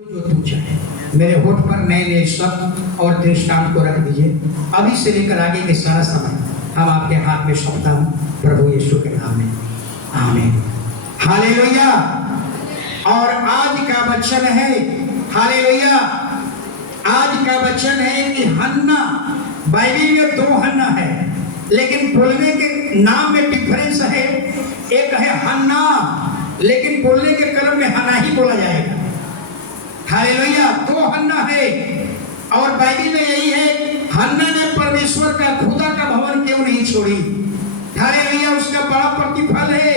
जो तू चाहे। मेरे होठ पर नए नए शब्द और दृष्टांत को रख दीजिए। अभी से लेकर आगे के सारा समय हम आपके हाथ में सौंपता हूं, प्रभु यीशु के नाम में, आमीन। हालेलुया। और आज का वचन है, हालेलुया, आज का वचन है कि हन्ना, बाइबल में दो हन्ना है, लेकिन बोलने के नाम में डिफरेंस है। एक है हन्ना, लेकिन बोलने के क्रम में हन्ना ही बोला जाएगा। हालेलुया। दो हन्ना है और बाइबल में यही है, हन्ना ने परमेश्वर का, खुदा का भवन क्यों नहीं छोड़ी। हालेलुया। उसका बड़ा प्रतिफल है,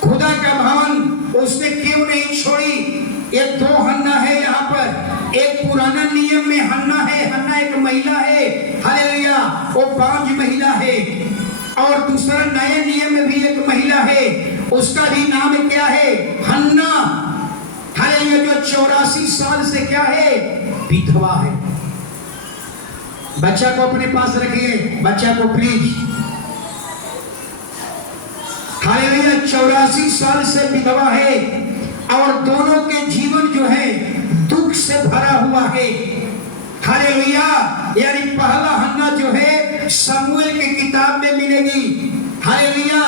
खुदा का भवन उसने क्यों नहीं छोड़ी। ये दो हन्ना है यहाँ पर। एक पुराना नियम में हन्ना है, हन्ना एक महिला है, हालेलुया, वो बांझ महिला है। और दूसरा नए नियम में भी एक महिला है, उसका भी नाम क्या है, हन्ना। हालेलुया। जो 84 साल से क्या है, विधवा है। बच्चा को अपने पास रखिए, बच्चा को प्लीज। हालेलुया। 84 साल से विधवा है और दोनों के जीवन जो है दुख से भरा हुआ है। हालेलुया। यानी पहला हन्ना जो है शमूएल की किताब में मिलेगी। हालेलुया।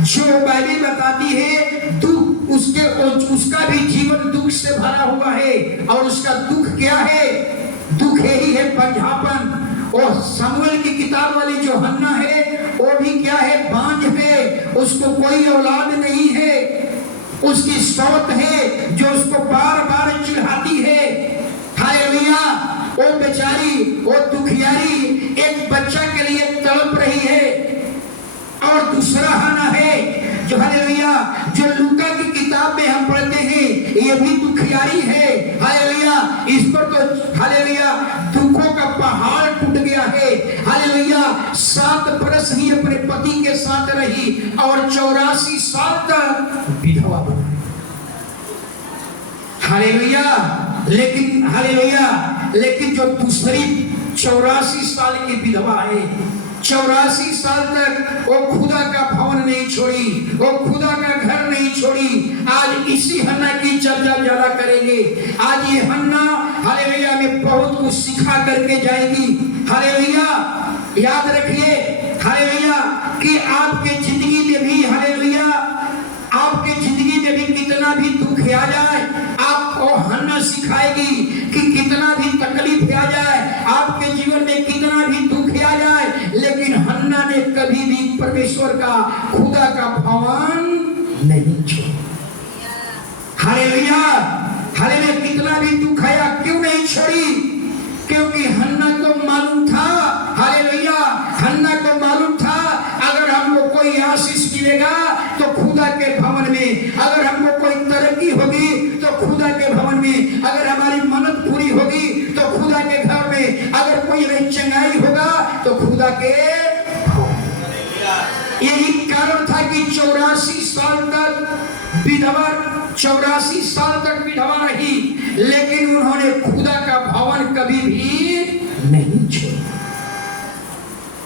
जो बाइबल बताती है दुख, उसका भी जीवन दुख से भरा हुआ है। और उसका दुख क्या है, दुख यही है बंझापन। और शमूएल की किताब वाली जो हन्ना है वो भी क्या है, बांझ है, उसको कोई औलाद नहीं है। उसकी सौत है जो उसको बार बार चिढ़ाती है। हालेलुया। वो बेचारी, वो दुखियारी एक बच्चा के लिए तड़प रही है। और दूसरा हन्ना है जो, हालेलुया, जो लूका की किताब में हम पढ़ते हैं, ये भी दुखियारी है। हालेलुया। इस पर तो, हालेलुया, दुखों का पहाड़ टूट गया है। हालेलुया। 7 बरस ही अपने पति के साथ रही और 84 साल तक विधवा बनी। हालेलुया। लेकिन, हालेलुया, लेकिन जो दूसरी 84 साल की विधवा है, 84 साल तक वो खुदा का भवन नहीं छोड़ी, वो खुदा का घर नहीं छोड़ी। आज इसी हन्ना की चर्चा ज्यादा करेंगे। आज ये हन्ना, हालेलुया, में बहुत कुछ सिखा करके जाएगी। हालेलुया। याद रखिए, हालेलुया, कि आपके जिंदगी में भी, हालेलुया, आपके जिंदगी में भी कितना भी दुख आ जाए, आपको हन्ना सिखाएगी कि कितना भी तकलीफ आ जाए, आपके जीवन में कितना भी दुख आ जाए, लेकिन हन्ना ने कभी भी परमेश्वर का, खुदा का भवन नहीं छोड़ा। हालेलुया। हालेलुया। कितना भी दुख आया, क्यों नहीं छोड़ी, क्योंकि हन्ना को मालूम था, हालेलुया, हन्ना को मालूम था अगर हमको कोई आशीष मिलेगा तो खुदा के भवन में, अगर हमको कोई तरक्की होगी तो खुदा के भवन में, अगर हमारी मन्नत पूरी होगी तो खुदा के घर में, अगर कोई चंगाई होगा तो खुदा के। यही कारण था कि 84 साल तक विधवा, 84 साल तक विधवा रही, लेकिन उन्होंने खुदा का भवन कभी भी नहीं छोड़ा।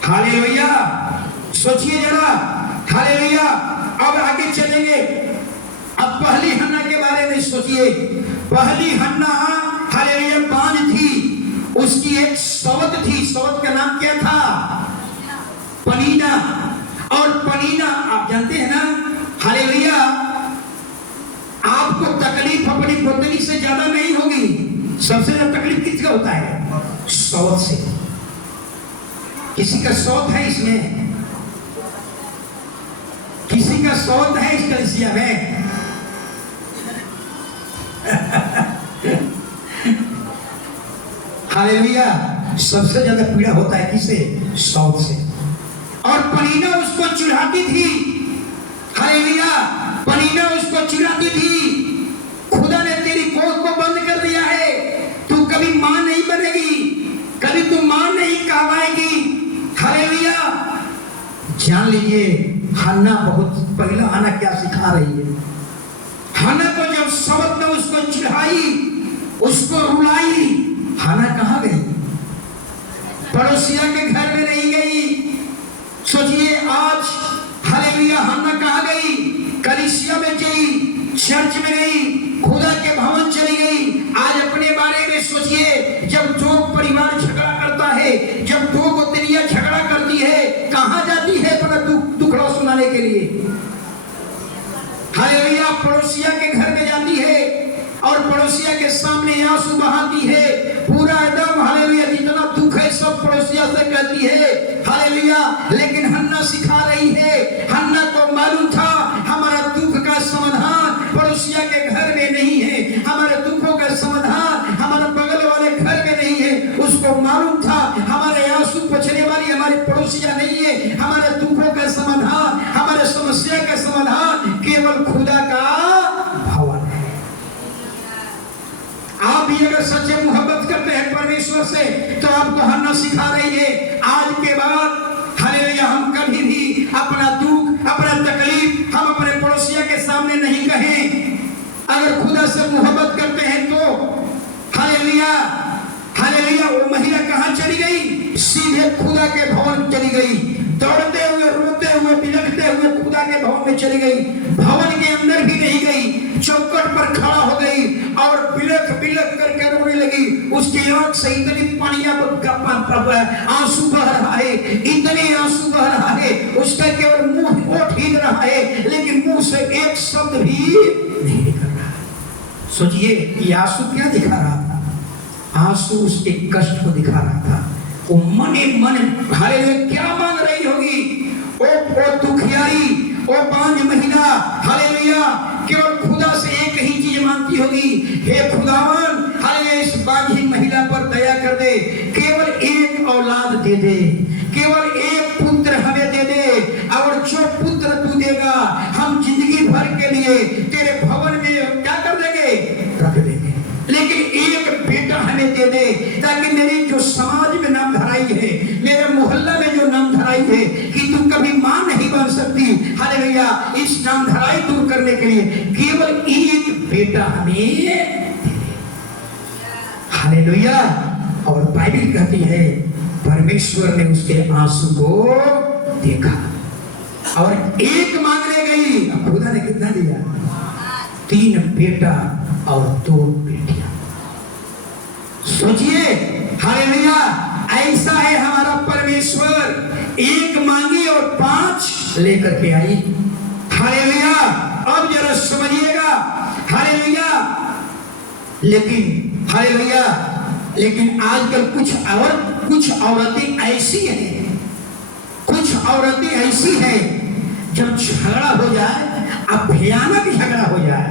हालेलुया। सोचिए जरा, हालेलुया। अब आगे चलेंगे। अब पहली हन्ना के बारे में सोचिए। पहली हन्ना, हालेलुया, बांझ थी, उसकी एक सौत थी। सौत का नाम क्या था, पनीना। और पनीना आप जानते हैं ना, हालेलुया, आपको तकलीफ अपनी पत्नी से ज्यादा नहीं होगी। सबसे ज्यादा तकलीफ किसका होता है, सौत से। किसी का सौत है इसमें, किसी का सौत है इस कलीसिया में। हालेलुया। सबसे ज्यादा पीड़ा होता है किसे, सौत से। और पनीना उसको चिढ़ाती थी। हालेलुया। पनीना उसको चिढ़ाती थी, खुदा ने तेरी गोद को बंद कर दिया है, तू कभी मां नहीं बनेगी, कभी तू मां नहीं कहलाएगी। हालेलुया। जान लीजिए, हन्ना बहुत, पहला हन्ना क्या सिखा रही है। हन्ना को जब सौत ने उसको चिढ़ाई, उसको रुलाई, हन्ना कहाँ गई, पड़ोसिया के घर में नहीं गई। सोचिए आज, हालेलुया, हन्ना कहाँ गई, कलीसिया में गई, चर्च में गई, खुदा के भवन चली गई। और पड़ोसिया के सामने आंसू बहाती है, पूरा एकदम हालेलुया जितना दुख है सब पड़ोसिया से कहती है हालेलुया। लेकिन हन्ना सिखा रही है, हन्ना को मालूम था हमारा दुख का समाधान पड़ोसिया के घर में नहीं है, हमारे दुखों का समाधान हमारे बगल वाले घर में नहीं है। उसको मालूम था हमारे आंसू पोंछने वाली हमारी पड़ोसिया नहीं है, हमारे दुखों का समाधान, हमारे समस्या का समाधान केवल खुदा का भवन है। आप भी अगर सच्चे मोहब्बत करते हैं परमेश्वर से तो आपको हन्ना सिखा रही है आज के बाद हालेलुया हम कभी भी अपना दुख अपना तकलीफ हम अपने पड़ोसिया के सामने नहीं कहें। अगर खुदा से मोहब्बत करते हैं तो हालेलुया हालेलुया। वो महिला कहां चली गई? सीधे खुदा के भवन चली गई, दौड़ते हुए रोते हुए बिलखते हुए खुदा के भवन में चली गई। भवन के अंदर भी नहीं गई, चौखट पर खड़ा हो गई और बिलख बिलख करके रोने लगी। उसकी आंख से इतनी पानियां आंसू बह रहा है, इतने आंसू बह रहा है, उसका केवल मुंह ओठ हिल रहा है लेकिन मुंह से एक शब्द भी नहीं निकल रहा। सोचिए ये आंसू क्या दिखा रहा था? आंसू उसके कष्ट को दिखा रहा था। वो मने मन हालेलुया क्या मांग रही होगी? ओ दुखियारी, ओ बांझ महिला हालेलुया केवल खुदा से एक ही चीज मांगती होगी, हे खुदावन हालेलुया इस बांझी महिला पर दया कर दे, केवल एक औलाद दे दे, केवल एक पुत्र हमें दे दे और जो पुत्र तू देगा हम जिंदगी भर के लिए तेरे भवन में क्या कर देंगे? रख देंगे। लेकिन एक बेटा हमें दे दे ताकि मेरी जो समाज में नाम धराई है, मेरे मोहल्ला में जो नाम धराई है कि तू कभी मां नहीं बन सकती हालेलुया, इस नाम धराई दूर करने के लिए केवल एक बेटा हमें दे दे हालेलुया। और बाइबल कहती है परमेश्वर ने उसके आंसू को देखा और एक मांगने गई। अब खुदा ने कितना दिया? 3 बेटा और 2 बेटियां। सोचिए हालेलुया ऐसा है हमारा परमेश्वर, एक मांगी और 5 लेकर के आई हालेलुया। अब जरा समझिएगा हालेलुया। लेकिन हालेलुया लेकिन आजकल कुछ औरतें ऐसी हैं, कुछ औरतें ऐसी हैं जब झगड़ा हो जाए, अब भयानक झगड़ा हो जाए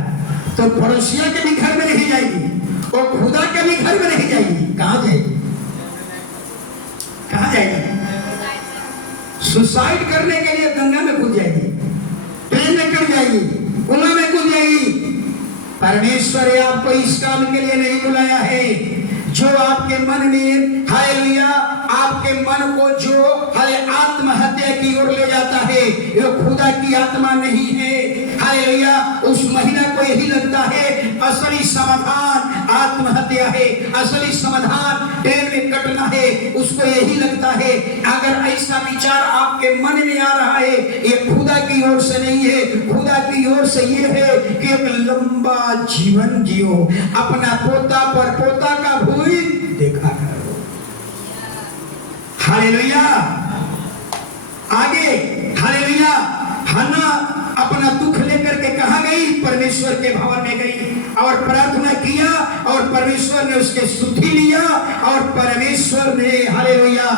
तो पड़ोसिया के भी घर में नहीं जाएगी और खुदा के भी घर में नहीं जाएगी। कहां जाएगी? कहां जाएगी? सुसाइड करने के लिए गंगा में कूद जाएगी, प्रेम में कूद जाएगी, कुआं में कूद जाएगी। परमेश्वर आपको इस काम के लिए नहीं बुलाया है। जो आपके मन में हालेलुया आपके मन को जो आत्महत्या की ओर ले जाता है ये खुदा की आत्मा नहीं है हालेलुया। उस महिला को यही लगता है असली समाधान आत्महत्या है, असली समाधान ट्रेन में कटना है। उसको यही लगता है। अगर ऐसा विचार आपके मन में आ रहा है ये खुदा की ओर से नहीं है, खुदा की ओर से ये है कि एक लंबा जीवन जियो, अपना पोता पर पोता का भूल देखा करो हालेलुया। आगे हालेलुया हन्ना अपना दुख लेकर के कहां गई? परमेश्वर के भवन में गई और प्रार्थना किया और परमेश्वर ने उसके स्तुति लिया और परमेश्वर ने हालेलुया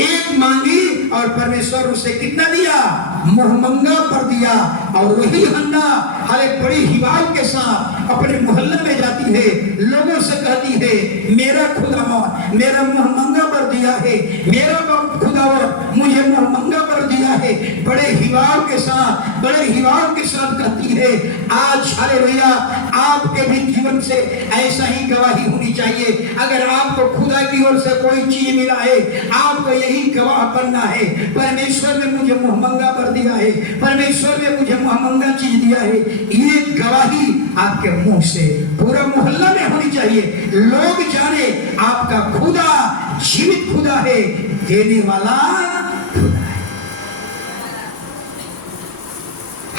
एक मांगी और परमेश्वर उसे कितना दिया? मुहमंगा पर दिया। और वही हन्ना हाले बड़ी हिवाल के साथ अपने मोहल्ले में जाती है, लोगों से कहती है मेरा खुदावन मेरा मुहमंगा पर दिया है, मेरा खुदावन मुझे मुहमंगा पर दिया है। बड़े हिवाल के साथ कहती है आज हालेलुया आपके भी जीवन से ऐसा ही गवाही होनी चाहिए। अगर आपको खुदा की ओर से कोई चीज मिला है आपको यही गवाह बनना है, परमेश्वर ने मुझे मुहमंगा पर दिया है, परमेश्वर ने मुझे मुहमंगा चीज दिया है। ये गवाही आपके मुंह से पूरा मोहल्ला में होनी चाहिए। लोग जाने आपका खुदा जीवित खुदा है, देने वाला खुदा है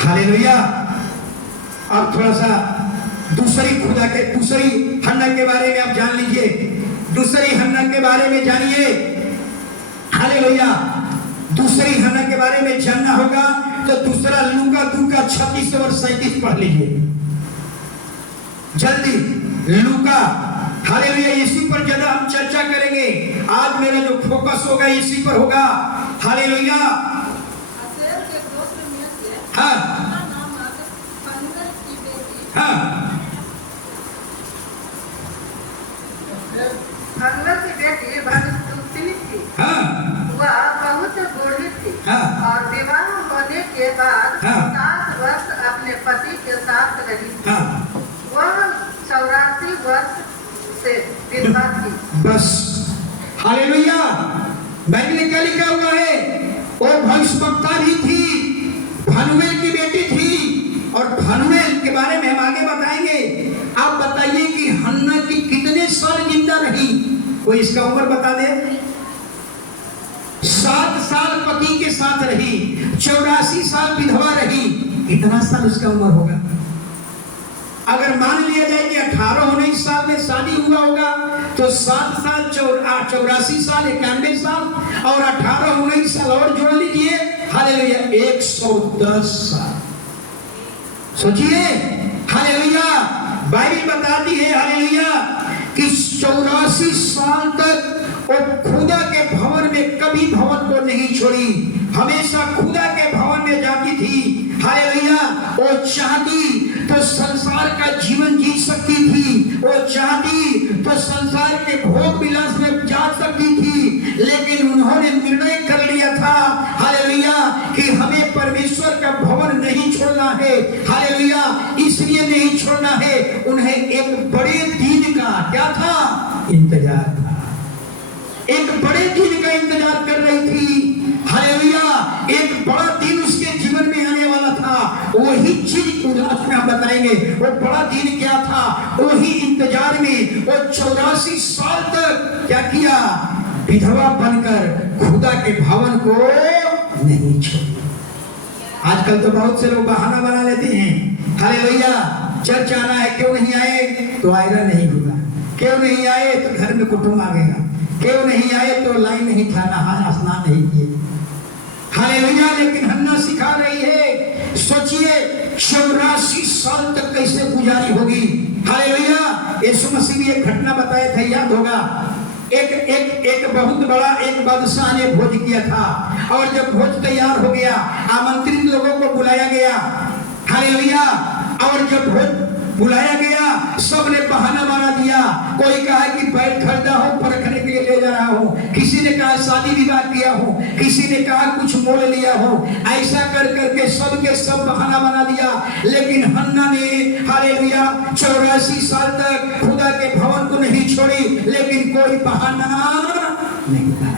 हालेलुया। अब थोड़ा सा दूसरी हन्ना के बारे में आप जान लीजिए। दूसरी हन्ना के बारे में जानिए हालेलुया। दूसरी हन्ना के बारे में जानना होगा तो दूसरा लूका 2 का 36 और 37 पढ़ लीजिए जल्दी। लूका। हालेलुया, इसी पर ज्यादा हम चर्चा करेंगे। आज मेरा जो फोकस होगा इसी पर होगा। हालेलुया। हाँ हाँ की बेटी भगवती थी। हाँ वह बहुत बूढ़ी थी। हाँ और विवाह होने के बाद हाँ 7 वर्ष अपने पति के साथ रही। हाँ वह 84 वर्ष से विधवा थी। बस। हालेलुया। बाइबल में क्या लिखा हुआ है? वो भविष्यवक्ता भी थी, फनुएल की बेटी थी। और फनुएल के बारे में हम आगे बताएंगे। आप बताइए कि हन्ना की कितने साल जिंदा रही? कोई इसका उम्र बता दे। 7 साल पति के साथ रही, 84 साल विधवा रही। कितना साल उसका उम्र होगा? अगर मान लिया जाए कि 18-19 साल में शादी हुआ होगा तो 7 साल 84 साल 91 साल और 18-19 साल और जोड़ लीजिए। हालेलुया, 110 साल। सोचिए। हालेलुया। बाइबल बताती है हालेलुया कि 84 साल तक वो खुदा के भवन में कभी भवन को नहीं छोड़ी, हमेशा खुदा के भवन में जाती थी। हालेलुया। वो चाहती तो संसार का जीवन जी सकती थी, वो चाहती तो संसार के भोग विलास में जा सकती थी, लेकिन उन्होंने निर्णय कर लिया था हालेलुया कि हमें परमेश्वर का भवन नहीं छोड़ना है। हालेलुया। इसलिए नहीं छोड़ना है, उन्हें एक बड़े दिन का क्या था? इंतजार था। एक बड़े दिन का इंतजार कर रही थी। हालेलुया। एक बड़ा दिन उसके जीवन में आने वाला था। वही चीज उदास में हम बताएंगे। वो बड़ा दिन क्या था? वही इंतजार में वो 84 साल तक क्या किया? विधवा बनकर खुदा के भवन को नहीं छोड़ी। आजकल तो बहुत से लोग बहाना बना लेते हैं। हालेलुया। चर्च आना है, क्यों नहीं आए? तो आयरन नहीं हुआ। क्यों नहीं आए? तो घर में कुटुंब आ गया। क्यों नहीं आए? तो लाइन नहीं था, नहा स्नान नहीं किए। हालेलुया। लेकिन हन्ना सिखा रही है, सोचिए 84 साल तक कैसे गुजारी होगी। हालेलुया। यीशु मसीह भी एक घटना बताया था, याद होगा। एक बहुत बड़ा एक बादशाह ने भोज किया था, और जब भोज तैयार हो गया, आमंत्रित लोगों को बुलाया गया। हालेलुया। और जब भोज बुलाया गया, सबने बहाना बना दिया। कोई कहा कि बैल खरीदा हो, परखने के लिए ले जा रहा हूँ। किसी ने कहा शादी विवाह किया हो, किसी ने कहा कुछ मोल लिया हो। ऐसा कर करके सब के सब बहाना बना दिया। लेकिन हन्ना ने हालेलुया 84 साल तक खुदा के भवन को नहीं छोड़ी, लेकिन कोई बहाना नहीं था।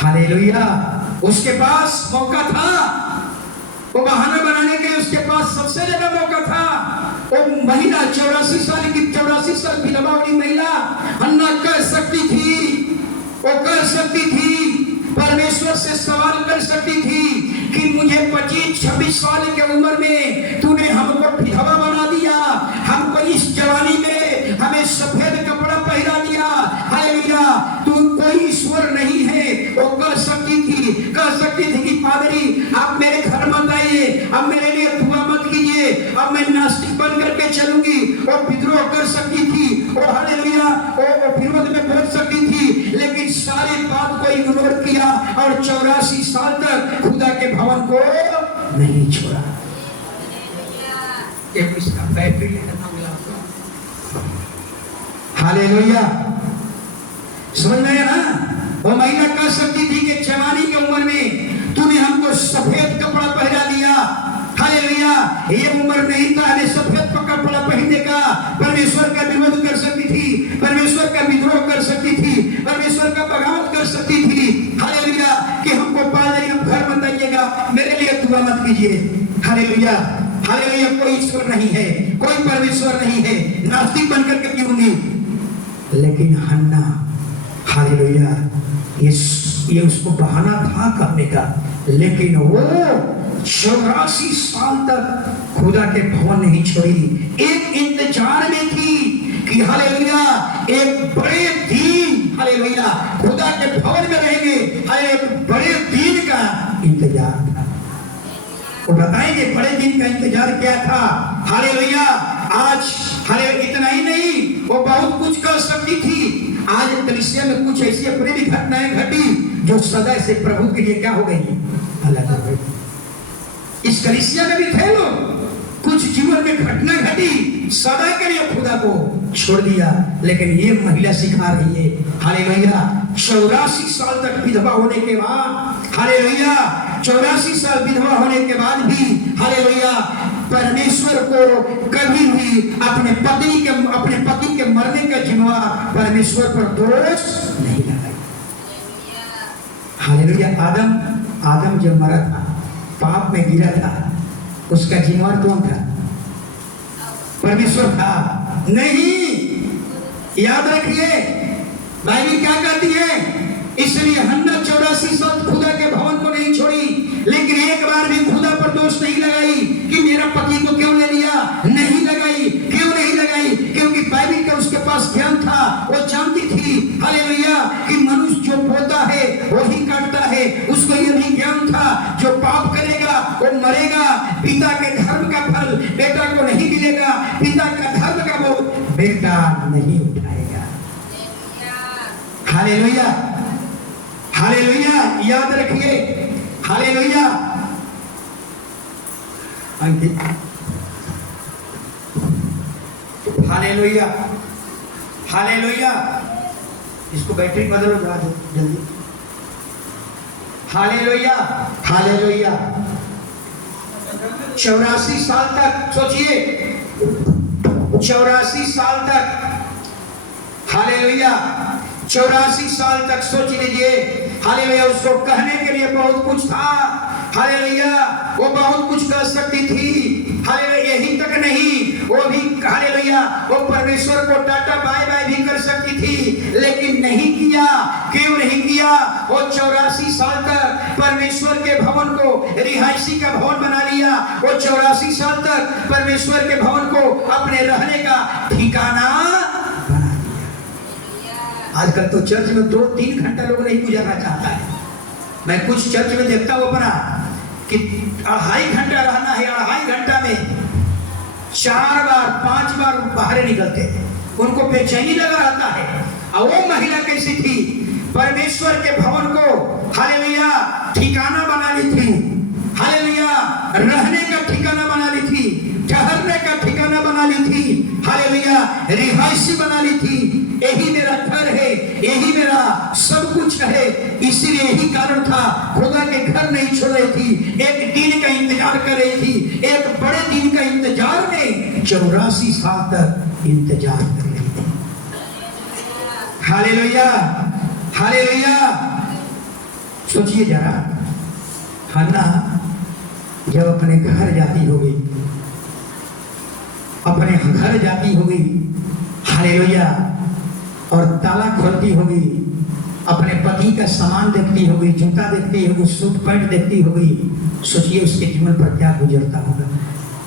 हालेलुया। उसके पास मौका था, वो बहाना बनाने के उसके पास सबसे ज्यादा मौका था। वो महिला 84 साल विधवा वाली महिला हन्ना कर सकती थी, वो कर सकती थी, परमेश्वर से सवाल कर सकती थी कि मुझे 25-26 साल की उम्र में तूने हमको विधवा बना दिया, हमको इस जवानी में हमें सफेद कपड़ा पहना दिया। हालेलुया। तू कोई ईश्वर नहीं है। वो कर सकती थी, कह सकती थी कि पादरी आप मेरे घर मत आइए, अब मेरे लिए दुआ मत कीजिए, अब मैं नास्तिक बन करके चलूंगी। वो विद्रोह कर सकती थी, वो हालेलुया वो विरोध में बोल सकती थी, लेकिन सारी बात को इग्नोर किया और 84 साल तक खुदा के भवन को नहीं छोड़ा। एक इसका बैटरी लेना हालेलुया। समझ में आया ना? वो महिला कह सकती थी कि जवानी की उम्र में तूने हमको सफेद कपड़ा पहना दिया। हालेलुया। ये उम्र नहीं था हमें सफेद कपड़ा पहनने का। परमेश्वर का विरोध कर सकती थी, परमेश्वर का विद्रोह कर सकती थी, परमेश्वर का बगावत कर सकती थी। हालेलुया। कि हमको पादरी हम घर मत आइएगा, मेरे लिए दुआ मत कीजिए। हालेलुया। हालेलुया। कोई ईश्वर नहीं है, कोई परमेश्वर नहीं है, नास्तिक बनकर के जीऊंगी। लेकिन हन्ना हालेलुया ये उसको बहाना था करने का, लेकिन वो 84 साल तक खुदा के भवन नहीं छोड़ी। एक इंतजार में थी कि हालेलुया एक बड़े दिन हालेलुया खुदा के भवन में रहेंगे। एक बड़े दिन का इंतजार था। वो बताएंगे बड़े दिन का इंतजार क्या था। हालेलुया। आज हरे इतना ही नहीं, वो बहुत कुछ कर सकती थी। आज कलीसिया में कुछ ऐसी अपनी भी घटनाएं घटी जो सदा से प्रभु के लिए क्या हो गई, अलग हो गई। इस कलीसिया में भी थे लोग, कुछ जीवन में घटना घटी, सदा के लिए खुदा को छोड़ दिया। लेकिन ये महिला सिखा रही है, हालेलुया, 84 साल तक विधवा होने के बाद, हालेलुया, 84 साल विधवा होने के बाद भी, हालेलुया, परमेश्वर को कभी भी अपने पति के मरने का जिम्मेवार परमेश्वर पर दोष नहीं लगाया। हालेलुया। आदम जब मरा था, पाप में गिरा था, उसका जिम्मेवार कौन था? परमेश्वर था? नहीं, याद रखिए, बाइबल क्या कहती है? इसलिए हन्ना 84 साल खुदा के भवन को नहीं छोड़ी, लेकिन एक बार भी खुदा पर दोष नहीं लगाई कि मेरा पति को क्यों ले लिया। नहीं लगाई। क्यों नहीं लगाई? क्योंकि बाइबल का उसके पास ज्ञान था। वो जानती थी, हालेलुया, कि मनुष्य जो बोता है वही काटता है। उसको यह भी ज्ञान था, जो पाप करेगा वो मरेगा। पिता के धर्म का फल बेटा को नहीं मिलेगा, पिता का धर्म का बोझ बेटा नहीं उठाएगा। हालेलुया, हालेलुया, याद रखिए, हालेलुया। Hallelujah, hallelujah. इसको बैटरी बदलो जल्दी। Hallelujah, hallelujah. 84 साल तक सोचिए, 84 साल तक, हालेलुया, 84 साल तक सोच लीजिए। हालेलुया, उसको कहने के लिए बहुत कुछ था। हालेलुया, वो बहुत कुछ कर सकती थी। हालेलुया, यही तक नहीं, वो भी हालेलुया, वो परमेश्वर को टाटा बाय बाय भी कर सकती थी, लेकिन नहीं किया। क्यों नहीं किया? वो 84 साल तक परमेश्वर के भवन को रिहायशी का भवन बना लिया। वो 84 साल तक परमेश्वर के भवन को अपने रहने का ठिकाना बना लिया। आजकल तो चर्च में 2-3 घंटा लोग नहीं गुजारना चाहता है। मैं कुछ चर्च में देखता हूँ अपना कि 2.5 घंटा रहना है, 2.5 घंटा में 4 बार 5 बार बाहर निकलते हैं। उनको बेचैनी लगा रहता है। और वो महिला कैसी थी? परमेश्वर के भवन को हालेलुया ठिकाना बना ली थी। हालेलुया, रहने का ठिकाना बना ली थी, ठहरने का ठिकाना बना ली थी। हालेलुया, रिहायशी बना ली थी। यही मेरा घर है, यही मेरा सब कुछ है। इसीलिए यही कारण था, खुदा के घर नहीं छोड़ रही थी, एक दिन का इंतजार कर रही थी। एक बड़े दिन का इंतजार में 84 साल तक इंतजार कर रही थी। Hallelujah, hallelujah. सोचिए जरा, हन्ना जब अपने घर जाती होगी, अपने घर जाती होगी, हालेलुया, और ताला खोलती होगी, अपने पति का सामान देखती होगी, जूता देखती होगी, सूट पैंट देखती होगी। सोचिए उसके जीवन पर क्या गुजरता होगा।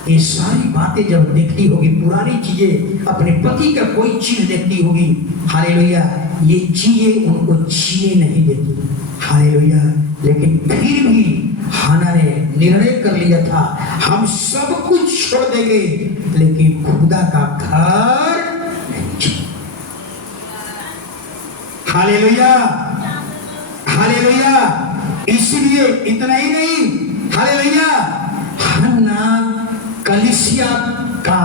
ये सारी बातें जब देखती होगी, पुरानी चीजें, अपने पति का कोई चीज देखती होगी, हालेलुया, ये चीजें उनको जिए नहीं देती। हालेलुया, लेकिन फिर भी हन्ना ने निर्णय कर लिया था, हम सब कुछ छोड़ देंगे, लेकिन खुदा का घर नहीं छोड़। Hallelujah, hallelujah. इसलिए इतना ही नहीं, हालेलुया, हन्ना कलीसिया का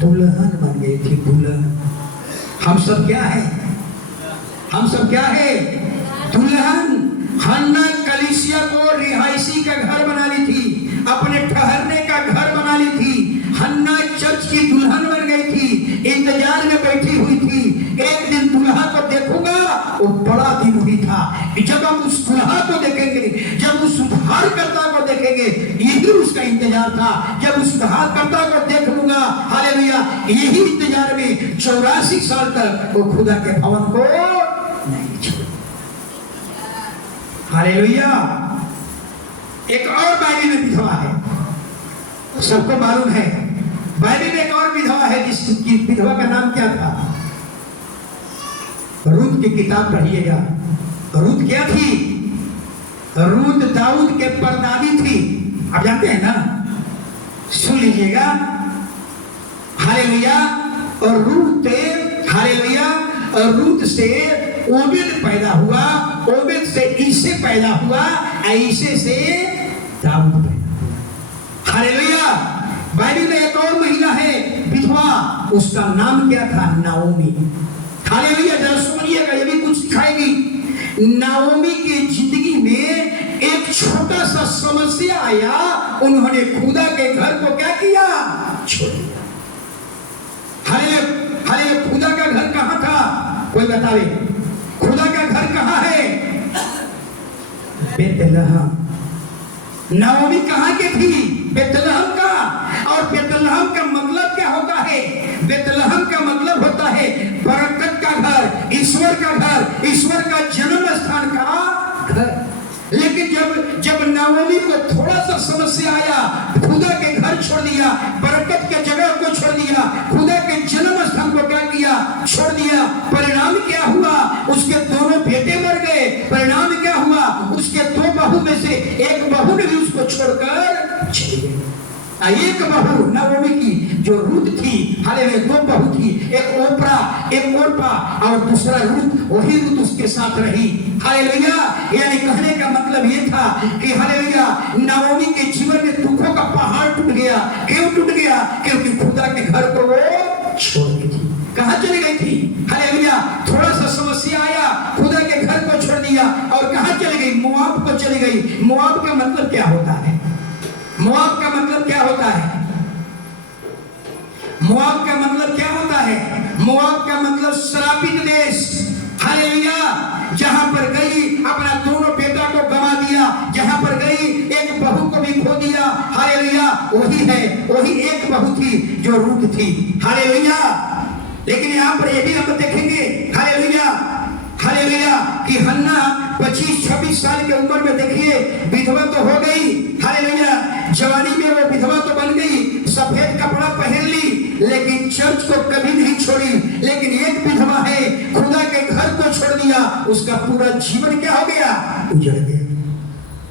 दुल्हन बन गई थी। दुल्हन। हम सब क्या है? हम सब क्या है? दुल्हन। हन्ना कलीसिया को रिहायशी का घर बना ली थी, अपने ठहरने का घर बना ली थी। हन्ना चर्च की दुल्हन बन गई थी, इंतजार में बैठी हुई थी। एक दिन दुल्हा को देखूंगा, वो बड़ा दिन हुई था। जब हम उस दुल्हा को देखेंगे, जब उस उद्धारकर्ता को देखेंगे, यही उसका इंतजार था। जब उस उद्धारकर्ता को देख लूंगा, हालेलुया, यही इंतजार में 84 साल तक वो खुदा के भवन को नहीं छोड़ा। हालेलुया। एक और बाइबल में विधवा है, सबको मालूम है। बाइबल में एक और विधवा है, जिसकी विधवा का नाम क्या था? रूत की किताब पढ़िएगा। रूत क्या थी? रूत दाऊद के परदादी थी। आप जानते हैं ना? सुन लीजिएगा। हालेलुया। और रूत से ओबेद पैदा हुआ, ओबेद से ईसे पैदा हुआ, ईसे से दाऊद पैदा हुआ। हालेलुया। बाइबल में एक और महिला है विधवा, उसका नाम क्या था? नाओमी। हालेलुया। जरा सुनिएगा, ये भी कुछ सिखाएगी। नाओमी की जिंदगी में एक छोटा सा समस्या आया, उन्होंने खुदा के घर को क्या किया? छोड़ दिया। हालेलुया। खुदा का घर कहां था? कोई बतावे, खुदा का घर कहां है? बेतलहम। नाओमी कहां की थी? बेतलहम का। और बेतलहम का मतलब क्या होता है? बेतलहम का मतलब होता है बरकत का घर, ईश्वर का घर, ईश्वर का जन्म स्थान का घर। लेकिन जब नाओमी को थोड़ा सा समस्या आया, खुदा के घर छोड़ दिया, बरकत के जगह को छोड़ दिया, खुदा के जन्म स्थान को क्या किया? छोड़ दिया। परिणाम क्या हुआ? उसके दोनों बेटे मर गए। परिणाम क्या हुआ? उसके दो बहू में से एक बहू ने भी उसको छोड़कर चली गई। एक बहू नाओमी की जो रूत थी, हालेलुया, दो बहू थी, एक ओप्रा, एक ओर्पा और दूसरा रूत, वही रूत उसके साथ रही। हालेलुया। यानी कहने का मतलब ये था कि हालेलुया, नाओमी के जीवन में दुखों का पहाड़ टूट गया। क्यों टूट गया? क्योंकि खुदा के घर को वो छोड़ गई थी। कहां चली गई थी? हालेलुया। थोड़ा सा समस्या आया, खुदा के घर को छोड़ दिया और कहां चली गई? मोआब को चली गई। मोआब का मतलब क्या होता है? मोआब का मतलब क्या होता है? मोआब का मतलब क्या होता है? मोआब का मतलब श्रापित देश। हालेलुया। जहां पर गई अपना दोनों बेटा को गंवा दिया, जहां पर गई एक बहू को भी खो दिया। हालेलुया। वही है, वही एक बहू थी जो रूत थी। हालेलुया। लेकिन यहां पर ये भी हम देखेंगे, हालेलुया, हालेलुया, कि हन्ना 25-26 साल की उम्र में देखिए विधवा तो हो गई। हालेलुया। जवानी में वो विधवा तो बन गई, सफेद कपड़ा पहन ली, लेकिन चर्च को कभी नहीं छोड़ी। लेकिन एक विधवा है, खुदा के घर को छोड़ दिया, उसका पूरा जीवन क्या हो गया? उजड़ गया।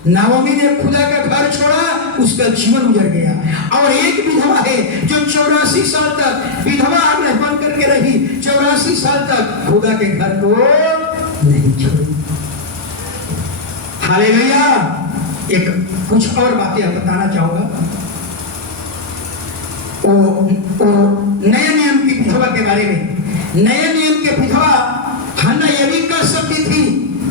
नाओमी ने खुदा का घर छोड़ा, उसका जीवन उजड़ गया। और एक विधवा है जो 84 साल तक विधवा बन करके रही, 84 साल तक खुदा के घर को नहीं छोड़ी। हालेलुया। एक कुछ और बातें आप बताना चाहूंगा नए नियम की विधवा के बारे में। नए नियम के विधवा हन्ना ये भी कर सकती थी।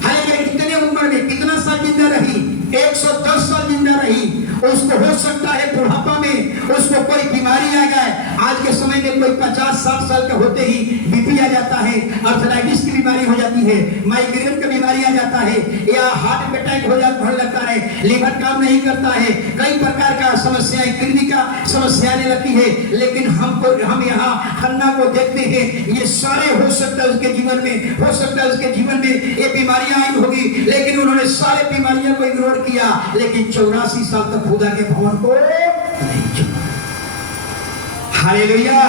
हालेलुया। कितने उम्र में कितना साल जिंदा रही? 110 साल जिंदा रही। उसको हो सकता है बुढ़ापा में उसको कोई बीमारी आ जाए। आज के समय में कोई 50-60 साल का होते ही बीपी आ जाता है, आर्थराइटिस की बीमारी हो जाती है, माइग्रेन का बीमारी आ जाता है, या हार्ट अटैक हो लगता है, लीवर काम नहीं करता है, कई प्रकार का समस्याएं, किडनी का समस्या आने लगती है। लेकिन हम यहाँ हन्ना को देखते हैं, ये सारे हो सकता है उसके जीवन में, हो सकता है उसके जीवन में ये बीमारियां आई होगी, लेकिन उन्होंने सारे बीमारियों को इग्नोर किया। लेकिन 84 साल तक खुदा के भवन को नहीं छोड़ा। हालेलुया।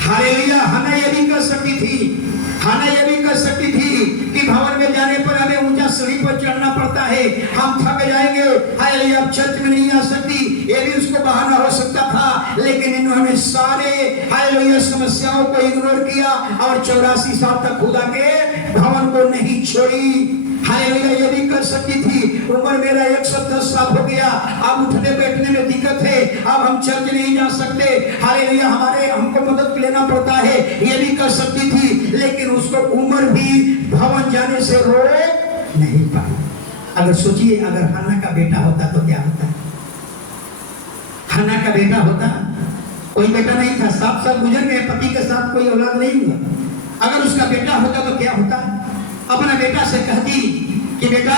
हालेलुया। हन्ना ये भी कर सकती थी, हन्ना ये भी कर सकती थी कि भवन में जाने पर हमें ऊंचा सीढ़ी पर चढ़ना पड़ता है, हम थक जाएंगे, हालेलुया, अब चर्च में नहीं आ सकती, ये भी उसको बहाना हो सकता था। लेकिन इन्होंने सारे हालेलुया समस्याओं को इग्नोर किया और 84 साल तक खुदा के भवन को नहीं छोड़ी। हालेलुया। ये भी कर सकती थी, उम्र मेरा 110 साल हो गया, अब उठने बैठने में दिक्कत है, अब हम चर्च नहीं जा सकते, हालेलुया, हमको मदद लेना पड़ता है, ये भी कर सकती थी। लेकिन उसको उम्र भी भवन जाने से रोक नहीं पाई। अगर सोचिए, अगर हन्ना का बेटा होता तो क्या होता? हन्ना का बेटा होता, कोई बेटा नहीं था, 7 साल गुजर गए, पति के साथ कोई औलाद नहीं हुआ। अगर उसका बेटा होता तो क्या होता? अपना बेटा से कहती कि बेटा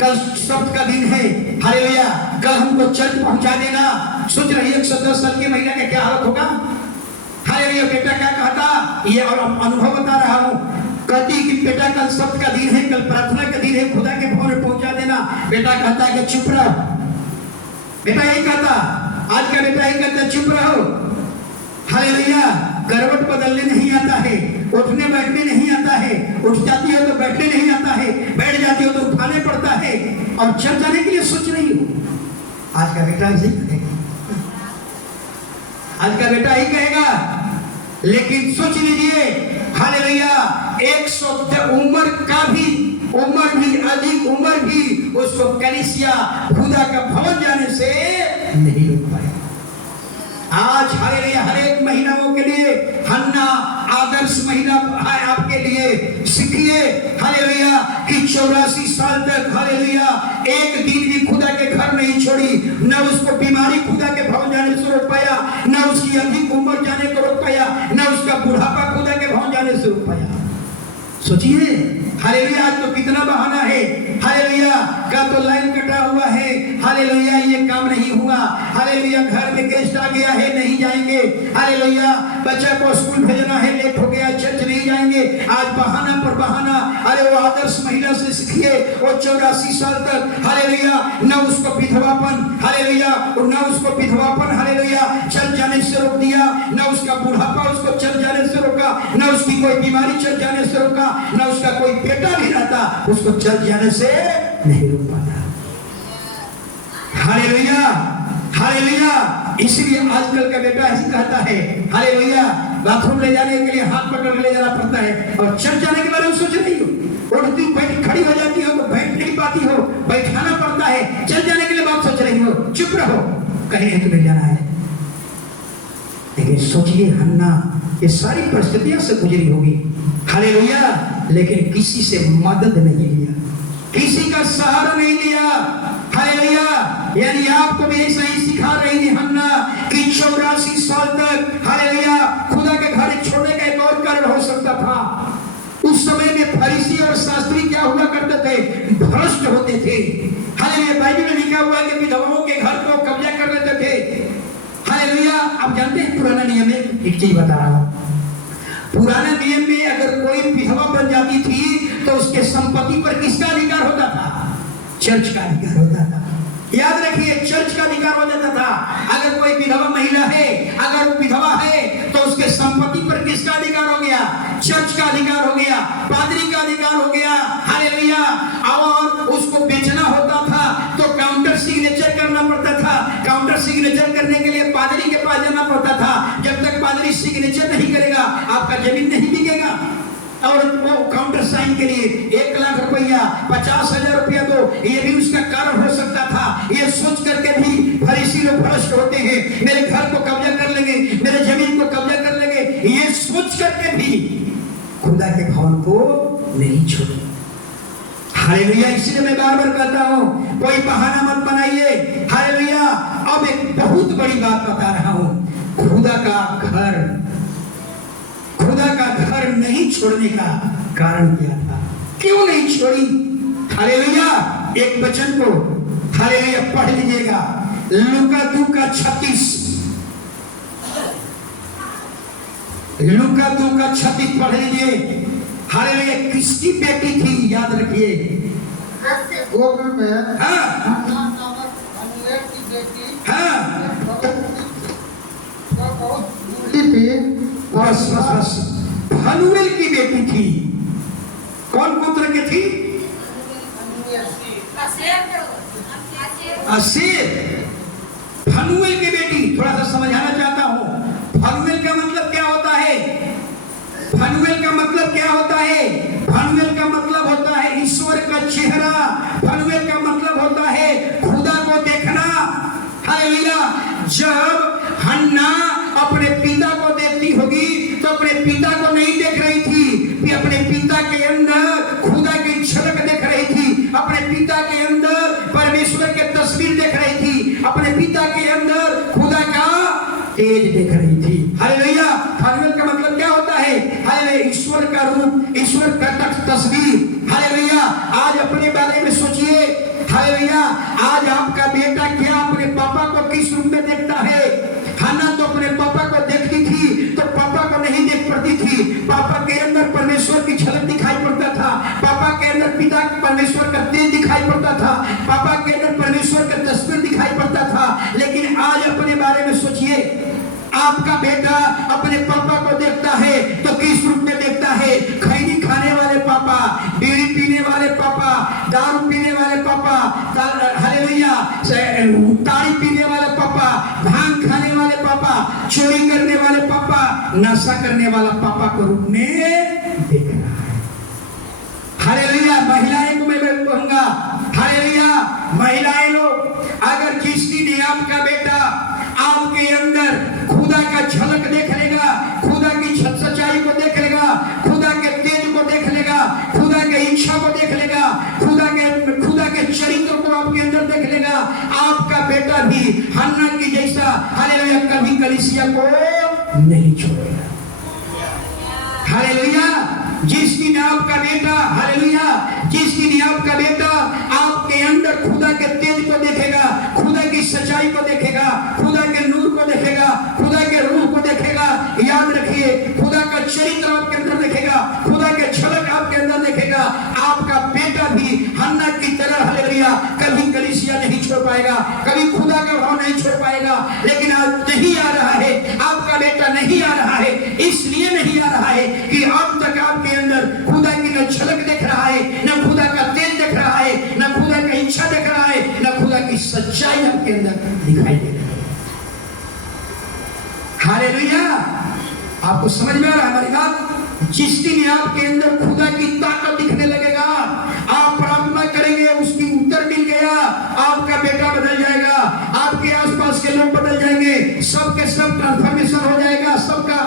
कल सब्त का दिन है, हालेलुया, कल हमको चर्च पहुंचा देना। सोच रही 110 साल की महिला का क्या हालत होगा? हालेलुया। बेटा क्या कहता? ये और अनुभव बता रहा हूं, कहती कि बेटा कल सब्त का दिन है, कल प्रार्थना का दिन है, खुदा के भवन में पहुंचा देना। बेटा कहता है कि चुप रहो। बेटा यही कहता, आज का बेटा यही कहता, चुप रहो। हालेलुया। करवट बदलने नहीं आता है, उठने बैठने नहीं आता है, उठ जाती हो तो बैठने नहीं आता है, बैठ जाती हो तो उठाने पड़ता है, और चल जाने के लिए सोच रही हो। आज का बेटा ऐसे कहेगा, आज का बेटा ही कहेगा लेकिन सोच लीजिए हालेलुया 100 उम्र भी अधिक उम्र भी उसको कलीसिया खुदा का भवन जाने से नहीं रोक पाया। आज हालेलुया हर एक महिलाओं के लिए हन्ना आदर्श महिला है आपके लिए। सीखिए हालेलुया कि 84 साल तक हालेलुया एक दिन भी खुदा के घर नहीं छोड़ी, न उसको बीमारी खुदा के भवन जाने से रोक पाया, न उसकी अधिक उम्र जाने को रोक पाया, न उसका बुढ़ापा खुदा के भवन जाने से रोक पाया। सोचिए हालेलुया आज तो कितना बहाना है। हालेलुया का तो लाइन कटा हुआ है, हालेलुया ये काम नहीं हुआ, हालेलुया घर में गेस्ट आ गया है नहीं जाएंगे, हालेलुया बच्चा को स्कूल भेजना है लेट हो गया चर्च नहीं जाएंगे। आज बहाना पर बहाना। अरे वो आदर्श महिला से सीखिए, वो 84 साल तक हालेलुया न उसको विधवापन हालेलुया न उसको विधवापन हालेलुया चल जाने से रोक दिया, न उसका बुढ़ापा उसको चल जाने से रोका, न उसकी कोई बीमारी चल जाने से रोका, न उसका कोई बेटा भी रहता उसको चल जाने से नहीं रोक पाता। Hallelujah hallelujah. इसलिए आजकल का बेटा ऐसे कहता है हालेलुया बाथरूम ले जाने के लिए हाथ पकड़ ले जाना पड़ता है और चल जाने के बारे में सोच रही हो, उड़ती बैठ खड़ी हो जाती हो तो बैठ नहीं पाती हो, बैठाना पड़ता है, चल जाने के लिए बात सोच रही हो, चुप रहो कहीं तुम्हें जाना है। लेकिन सोचिए हन्ना ये सारी परिस्थितियों से गुजरी होगी हालेलुया, लेकिन किसी से मदद नहीं लिया, किसी का सहारा नहीं लिया हालेलुया। यानी आपको भी ऐसा ही सिखा रही थी हन्ना कि 84 साल तक हालेलुया खुदा के घर छोड़ने का एक और कारण हो सकता था। उस समय में फरीसी और शास्त्री क्या हुआ करते थे, भ्रष्ट होते थे हालेलुया। बाइबल में लिखा हुआ है कि विधवाओं के घर को कब्जा कर लेते थे हालेलुया। आप जानते हैं पुराना नियम में एक चीज बता रहा हूं, पुराने नियम में अगर कोई विधवा बन जाती थी तो उसके संपत्ति पर किसका अधिकार होता था? चर्च का अधिकार होता था। याद रखिए चर्च का अधिकार हो जाता था। अगर कोई विधवा महिला है, अगर वो विधवा है तो उसके संपत्ति पर किसका अधिकार हो गया? चर्च का अधिकार हो गया, पादरी का अधिकार हो गया हालेलुया। और उसको बेचना होता था तो काउंटर सिग्नेचर करना पड़ता था, काउंटर सिग्नेचर करने के लिए पादरी के पास जाना पड़ता था। जब तक पादरी सिग्नेचर नहीं करेगा आपका जमीन नहीं बिकेगा। और वो काउंटर साइन के लिए 1 लाख रुपया 50,000 रुपया दो, ये भी उसका कारण हो सकता था। ये सोच करके भी फरीसी लोग भ्रष्ट होते हैं, मेरे घर को कब्जा कर लेंगे, मेरे जमीन को कब्जा कर लेंगे, ये सोच करके भी खुदा के भवन को नहीं छोड़े हालेलुया। इसलिए मैं बार बार कहता हूँ कोई बहाना मत बनाइए हालेलुया। अब एक बहुत बड़ी बात बता रहा हूँ, खुदा का घर नहीं छोड़ने का कारण क्या था, क्यों नहीं छोड़ी हालेलुया। एक वचन को हालेलुया पढ़ लीजिएगा, लूका 2:36 लूका 2:36 पढ़ लीजिए हालेलुया। किसकी बेटी थी याद रखिए? गोकुल में हाँ हनुएल की बेटी हाँ थी। बस फनुएल की बेटी थी। कौन पुत्र की थी? असेर, फनुएल की बेटी। थोड़ा सा समझाना चाहता हूं, फनुएल का मतलब क्या होता है? फनुएल का मतलब क्या होता है? फनुएल का मतलब होता है ईश्वर का चेहरा। फनुएल का मतलब होता है खुदा को देखना हालेलुया। जब हन्ना अपने पिता को देखती होगी तो अपने पिता को नहीं देख रही थी, कि अपने पिता के अंदर खुदा की झलक देख रही थी, अपने पिता के अंदर परमेश्वर की तस्वीर देख रही थी, अपने पिता के अंदर खुदा का तेज देख रही थी हालेलुया। फनुएल का मतलब क्या होता है? हालेलुया ईश्वर का रूप, ईश्वर का तस्वीर हालेलुया। आज अपने बारे में सोचिए हालेलुया। आज आपका बेटा क्या अपने पापा को किस रूप में देखता है? हन्ना तो अपने पापा को देखती थी तो पापा को नहीं देख पड़ती थी। पापा के अंदर परमेश्वर की झलक दिखाई पड़ता था, पापा के अंदर पिता परमेश्वर का तेज दिखाई पड़ता था, पापा के अंदर परमेश्वर का तस्वीर दिखाई पड़ता था। लेकिन आज अपने बारे में सोचिए, आपका बेटा अपने पापा को देखता है तो किस रूप में देखता है? खैनी खाने वाले पापा, बीड़ी पीने वाले पापा, दारू पीने वाले पापा हालेलुया, ताड़ी पीने वाले पापा, भांग खाने वाले पापा, चोरी करने वाले पापा, नशा करने वाला पापा को रूप में देख रहा है। हालेलुया। महिलाएं को मैं कहूंगा, हालेलुया, महिलाएं लोग, अगर किसी ने आपका बेटा आपके अंदर खुदा का झलक देख लेगा, खुदा की सच्चाई को देख लेगा, खुदा के तेज को देख लेगा, खुदा के इच्छा को देख लेगा, खुदा के चरित्र को आपके अंदर देख लेगा, आपका बेटा भी हन्ना की जैसा हालेलुया कभी कलीसिया को नहीं छोड़ेगा। हालेलुया। जिस दिन आपका बेटा, हालेलुया, जिस दिन आपका बेटा आपके अंदर खुदा के तेज को देखेगा, खुदा की सच्चाई को देखेगा, खुदा के नूर को देखेगा, खुदा के रूह को देखेगा, याद रखिए खुदा का चरित्र आपके अंदर देखेगा, खुदा के झलक आपके अंदर देखेगा, आपका बेटा भी हन्ना की तरह हालेलुया कभी कलीसिया नहीं छोड़ पाएगा, कभी खुदा का भाव नहीं छोड़ पाएगा। लेकिन आज नहीं आ रहा है, आपका बेटा नहीं आ रहा है, इसलिए नहीं आ रहा है कि अब तक आपके अंदर खुदा की न झलक देख रहा है, न खुदा का तेज देख रहा है, न खुदा का इच्छा देख रहा है, न खुदा की सच्चाई आपके अंदर दिखाई दे रही है। हालेलुया। आपको समझ में आ रहा है हमारी बात? जिस दिन आपके अंदर खुदा की ताकत दिखने लगेगा, आप प्रार्थना करेंगे, उसकी उत्तर मिल गया, आपका बेटा बदल जाएगा, आपके आसपास के लोग बदल जाएंगे, सबके सब ट्रांसफॉर्मेशन हो जाएगा सबका।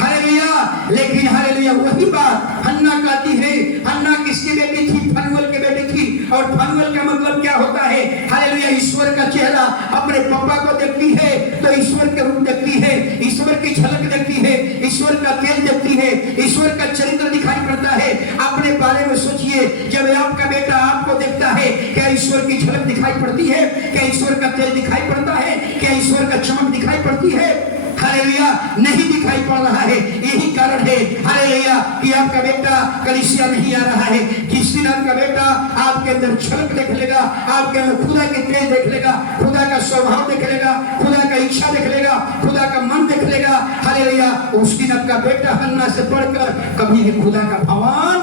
हालेलुया। लेकिन हालेलुया वही बात हन्ना कहती है, हन्ना किसकी बेटी थी? फनुएल की बेटी थी। और फनुएल का मतलब क्या होता है? हालेलुया ईश्वर का चेहरा अपने पापा को देखती है तो ईश्वर के रूप देखती है, ईश्वर की झलक देखती है, ईश्वर का तेज देखती है, ईश्वर का चरित्र दिखाई पड़ता है। अपने बारे में सोचिए, जब आपका बेटा आपको देखता है, क्या ईश्वर की झलक दिखाई पड़ती है? क्या ईश्वर का तेज दिखाई पड़ता है? क्या ईश्वर का चमक दिखाई पड़ती है? हालेलुया नहीं दिखाई पड़ रहा है। यही कारण है हालेलुया कि आपका बेटा कलीसिया नहीं आ रहा है। जिस दिन आपका बेटा आपके अंदर झलक देख लेगा, आपके अंदर खुदा की तेज देख लेगा, खुदा का स्वभाव देख लेगा, खुदा का इच्छा देख लेगा, खुदा का मन देख लेगा, हालेलुया उस दिन आपका बेटा हन्ना से बढ़कर कभी भी खुदा का भवन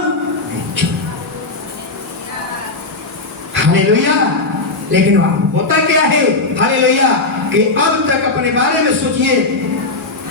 नहीं छोड़ेगा। हालेलुया। लेकिन होता क्या है हालेलुया कि अब तक अपने बारे में सोचिए,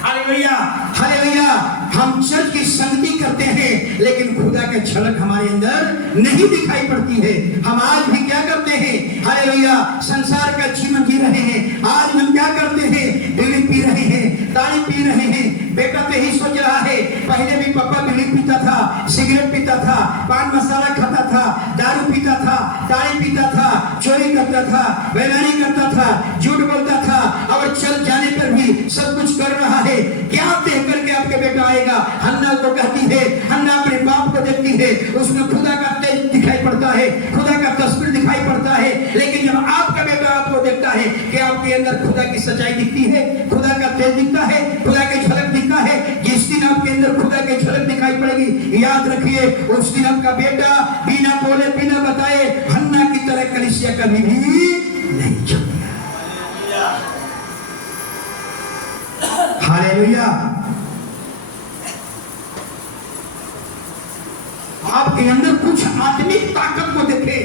हालेलुया हालेलुया हम चर्च की संगति करते हैं लेकिन खुदा के झलक हमारे अंदर नहीं दिखाई पड़ती है। हम आज भी क्या करते हैं? हालेलुया संसार का जीवन जी रहे हैं। आज हम क्या करते हैं? बीड़ी पी रहे हैं, ताड़ी पी रहे हैं। बेटा तो यही सोच रहा है, पहले भी पापा बीड़ी पीता था, सिगरेट पीता था, पान मसाला खाता था, दारू पीता था, ताड़ी पीता था, चोरी करता था, बेईमानी करता था, झूठ बोलता था, और चल जाने पर भी सब कुछ कर रहा है। क्या देख करके आपके बेटा आएगा? हन्ना को कहती है, हन्ना अपने बाप को देखती है, उसमें खुदा का तेज दिखाई पड़ता है, खुदा का तस्वीर दिखाई पड़ता है। लेकिन जब आपका बेटा आपको देखता है कि आपके अंदर खुदा की सच्चाई दिखती है, खुदा का तेज दिखता है, खुदा की झलक दिखता है, जिस दिन आपके अंदर खुदा की झलक दिखाई पड़ेगी, याद रखिए उस दिन आपका बेटा बिना बोले बिना बताए हन्ना की तरह कलीसिया कभी भी नहीं छोड़ेगा। हालेलुया। आपके अंदर कुछ आत्मिक ताकत को देखे,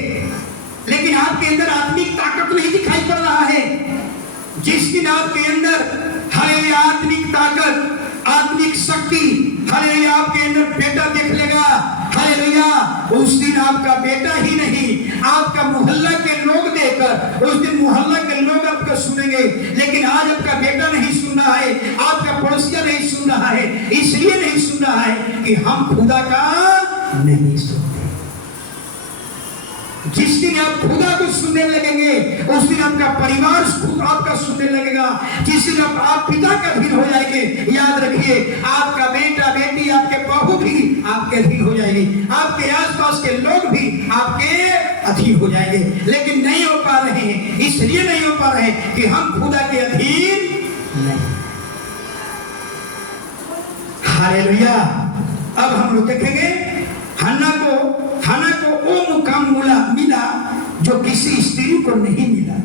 लेकिन आपके अंदर आत्मिक ताकत नहीं दिखाई पड़ रहा है। जिस दिन आपके अंदर हालेलुया आत्मिक ताकत, आत्मिक शक्ति हालेलुया आपके अंदर बेटा देख लेगा, हालेलुया उस दिन आपका बेटा ही नहीं, आपका मोहल्ला के लोग देखकर उस दिन मोहल्ला के लोग आपका सुनेंगे। लेकिन आज आपका बेटा नहीं सुन रहा है, आपका पड़ोसिया नहीं सुन रहा है। इसलिए नहीं सुन रहा है कि हम खुदा का नहीं सुनते। जिस दिन आप खुदा को सुनने लगेंगे उस दिन आपका परिवार आपका सुनने लगेगा। जिस दिन आप पिता का अधीन हो जाएंगे, याद रखिए आपका बेटा बेटी आपके बहू भी आपके अधीन हो जाएंगे, आपके आसपास के लोग भी आपके अधीन हो जाएंगे। लेकिन नहीं हो पा रहे हैं, इसलिए नहीं हो पा रहे हैं कि हम खुदा के अधीन नहीं। हालेलुया। अब हम लोग देखेंगे हन्ना को वो मुकाम मिला जो किसी स्त्री को नहीं मिला।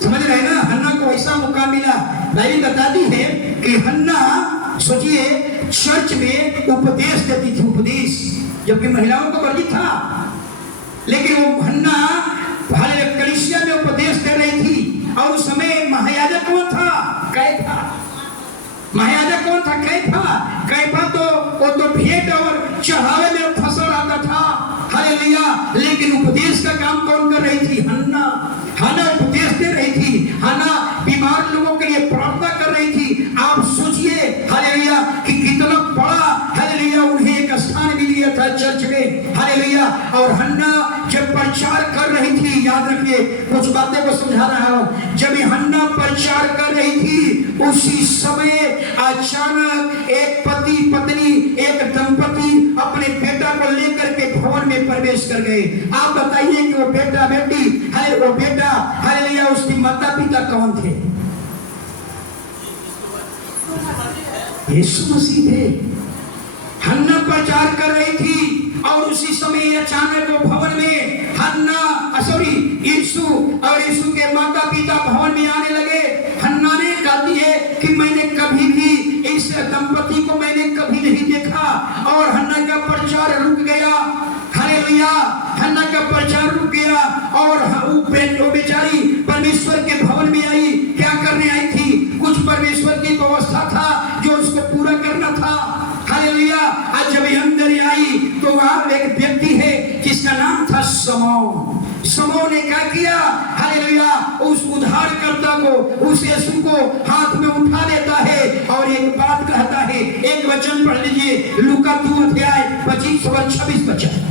समझ रहे ना? हन्ना को ऐसा मुकाम मिला। बाइबल बताती है कि हन्ना सोचिए चर्च में उपदेश देती थी, उपदेश, जबकि महिलाओं को वर्जित था। लेकिन वो हन्ना कलीसिया में उपदेश दे रही थी। और उस समय महायाजक कौन था? कैफा। महायाजक कौन था कैफा। कैफा तो वो तो भेंट और चढ़ावे में फंसा रहता था, हालेलुया। लेकिन उपदेश का काम कौन कर रही थी? हन्ना। हन्ना उपदेश दे रही थी, हन्ना बीमार लोगों के लिए प्रार्थना कर रही थी। आप सोचिए हालेलुया कि कितना बड़ा हालेलुया उन्हें एक स्थान मिल गया था चर्च में, हालेलुया। और हन्ना जब प्रचार कर रही थी, याद रखिए कुछ बातें को समझा रहा हूं, जब हन्ना प्रचार कर रही थी उसी समय अचानक एक पति पत्नी, एक दंपति अपने बेटा को लेकर के भवन में प्रवेश कर गए। आप बताइए कि वो बेटा बेटी है, वो बेटा हालेलुया उसके माता पिता कौन थे? यीशु मसीह थे। हन्ना प्रचार कर रही थी और उसी समय अचानक वो भवन में हन्ना यीशु और यीशु के माता पिता भवन में आने लगे। हन्ना ने कहती है कि मैंने कभी भी इस दंपति को मैंने कभी नहीं देखा, और हन्ना का प्रचार रुक गया, हालेलुया। हन्ना का प्रचार रुक गया और वो बेचारी परमेश्वर के भवन में आई। क्या करने आई थी? कुछ परमेश्वर की व्यवस्था था जो उसको पूरा करना था, हालेलुया। आज जब अंदर आई तो वहां एक व्यक्ति है जिसका नाम था शमौन। शमौन ने क्या किया? हालेलुया, उस उद्धारकर्ता को, उस यीशु को हाथ में उठा लेता है और एक बात कहता है। एक वचन पढ़ लीजिए, लूका 2 अध्याय 25 और 26 वचन।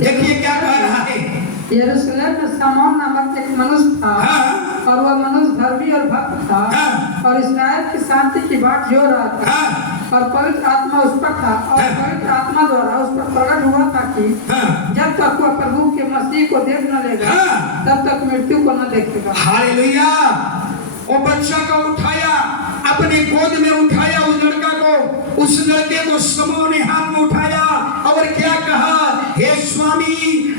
देखिए क्या कह रहा है। यरूशलेम में शमौन नामक एक मनुष्य था, हाँ। और वह मनुष्य धर्मी और भक्त था, हाँ। और इस्राएल की शांति की बात जो रहा था, हाँ। और पवित्र आत्मा उस पर था, और हाँ। पवित्र आत्मा द्वारा उस पर प्रकट हुआ था कि हाँ। जब तक वह प्रभु के मसीह को देख न लेगा, हाँ। तब तक मृत्यु को न देखेगा। हालेलुया। वो बच्चा को उठाया, अपने गोद में उठाया उस लड़का को, उस लड़के को शमौन ने हाथ में उठाया और क्या कहा? हे स्वामी,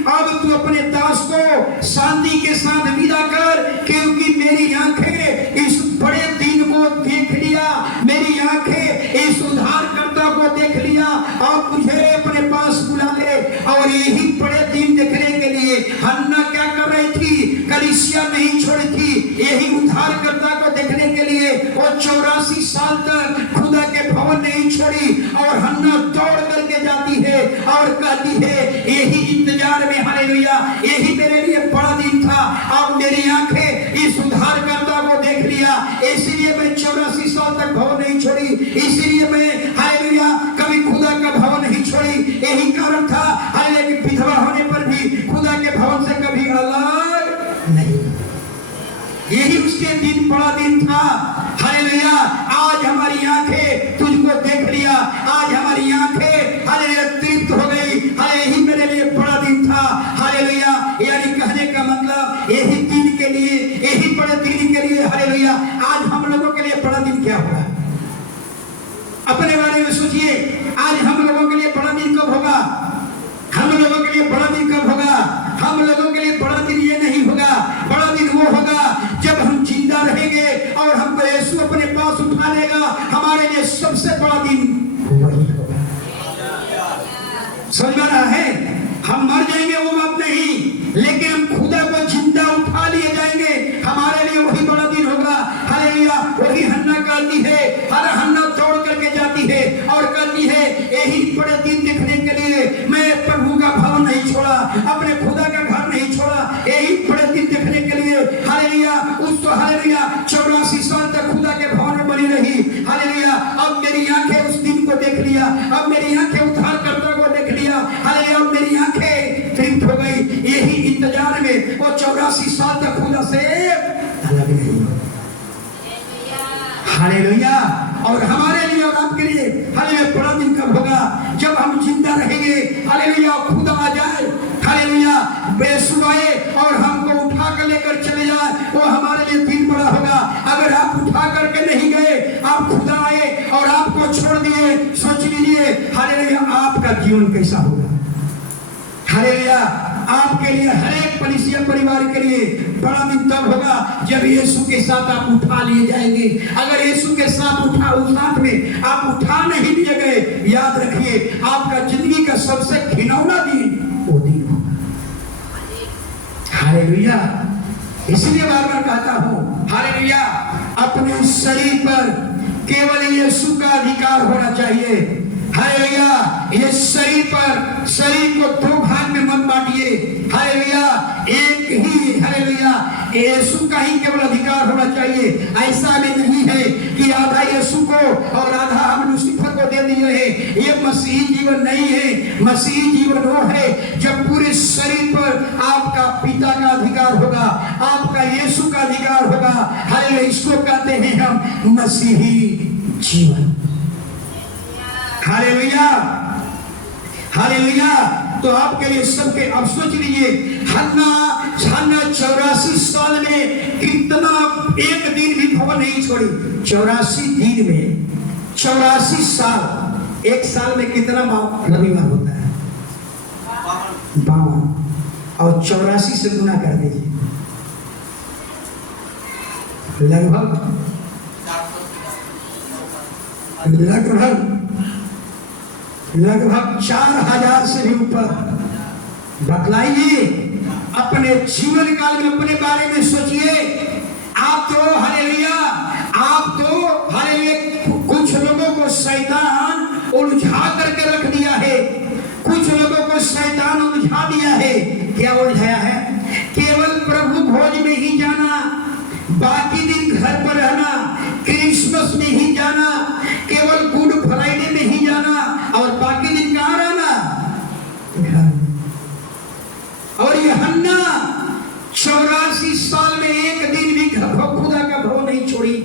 अब तू अपने दास को शांति के साथ विदा कर, क्योंकि मेरी आंखें इस बड़े दिन को देख लिया, मेरी आंखें इस उद्धारकर्ता को देख लिया। अब मुझे अपने पास बुला ले। और यही बड़े दिन देखने के लिए हन्ना क्या कर रही थी? कलीसिया नहीं छोड़ी थी, यही उद्धारकर्ता को देखने के लिए वो 84 साल तक खुदा के भवन नहीं छोड़ी। और हन्ना दौड़ करके जाती है और कहती है, यही इंतजार में, हालेलुया, यही मेरे लिए बड़ा दिन था। अब मेरी आंखें इस उद्धारकर्ता को देख लिया, इसीलिए मैं 84 साल तक भवन नहीं छोड़ी, इसीलिए मैं हालेलुया कभी खुदा का भवन नहीं छोड़ी। यही कारण था हालेलुया कि विधवा होने पर भी खुदा के भवन से कभी अलग नहीं। यही उसके दिन बड़ा दिन था, हालेलुया। आज हमारी आंखें तुझको देख लिया, आज हमारी आंखें हालेलुया तृप्त हो गई। यही मेरे लिए बड़ा दिन था, हालेलुया। यानी कहने का मतलब यही दिन के लिए, यही बड़े दिन के लिए, हालेलुया, आज हम लोगों के लिए बड़ा दिन क्या होगा? अपने बारे में सोचिए, आज हम लोगों के लिए बड़ा दिन कब होगा? हम लोगों के लिए बड़ा दिन कब होगा? हम लोगों के लिए बड़ा दिन ये नहीं होगा, बड़ा दिन वो होगा जब हम जिंदा रहेंगे और हमको यीशु अपने पास उठा लेगा। हमारे लिए सबसे बड़ा दिन वही होगा। समझ रहा है? हम मर जाएंगे वो बात नहीं, लेकिन हम खुदा को जिंदा उठा लिए जाएंगे, हमारे लिए वही बड़ा दिन होगा, हालेलुया। वही हन्ना कहती है, हर हन्ना दौड़ करके जाती है और कहती है, यही बड़े दिन देखने के लिए मैं प्रभु का भवन नहीं छोड़ा, अपने खुदा का घर नहीं छोड़ा, यही बड़े दिन देखने के लिए, हालेलुया। उस तो हालेलुया 84 साल तक खुदा के भवन में बनी रही, हालेलुया। अब मेरी आंखें उस दिन को देख लिया, अब मेरी आंखें उद्धारकर्ता को देख लिया, हालेलुया। अब मेरी आंखें तृप्त हो गई। यही इंतजार में वो 84 साल तक खुदा से अलग नहीं हो, हालेलुया। और हमारे लिए और आपके लिए हालेलुया बड़ा दिन कब होगा? जब हम जिंदा रहेंगे, हालेलुया, खुदा आ जाए, हालेलुया, यीशु आए और हमको उठा कर लेकर चले जाए, वो हमारे लिए दिन बड़ा होगा। अगर आप उठा करके नहीं गए, आप खुदा आए और आपको छोड़ दिए, सोच लीजिए हालेलुया आपका जीवन कैसा होगा? हालेलुया। आपके लिए, हर एक कलीसिया परिवार के लिए बड़ा दिन तब होगा जब यीशु के साथ आप उठा लिए जाएंगे। अगर यीशु के साथ साथ में आप उठा नहीं लिए गए, याद रखिए आपका जिंदगी का सबसे घिनौना दिन वो दिन होगा। हालेलुया। इसलिए बार बार कहता हूं, हालेलुया, अपने शरीर पर केवल यीशु का अधिकार होना चाहिए। हालेलुया। ये शरीर को दो भाग में मत बांटिए। हालेलुया। एक ही हालेलुया यीशु का ही केवल अधिकार होना चाहिए। ऐसा भी नहीं है कि आधा यीशु को और आधा हम लूसीफर को दे दिए हैं। ये मसीही जीवन नहीं है। मसीही जीवन वो है जब पूरे शरीर पर आपका पिता का अधिकार होगा, आपका यीशु का अधिकार होगा। हालेलुया। इसको कहते हैं हम मसीही जीवन। हालेलुया। हालेलुया। तो आपके लिए सबके अब सोच लीजिए, हन्ना 84 साल में कितना एक दिन भी भवन नहीं छोड़ी। 84 दिन में 84 साल, एक साल में कितना रविवार होता है? 52 और 84 से गुना कर दीजिए, लगभग 4000 से भी ऊपर। बतलाइए, अपने जीवन काल में अपने बारे में सोचिए। आप तो हालेलुया, कुछ लोगों को शैतान उलझा करके रख दिया है। कुछ लोगों को शैतान उलझा दिया है। क्या उलझाया है? केवल प्रभु भोज में ही जाना, बाकी दिन घर पर रहना, क्रिसमस में ही जाना, केवल गुड फ्राइडे में ही जाना और बाकी दिन कहाँ रहना? और ये हन्ना 84 साल में एक दिन भी खुदा का भवन नहीं छोड़ी।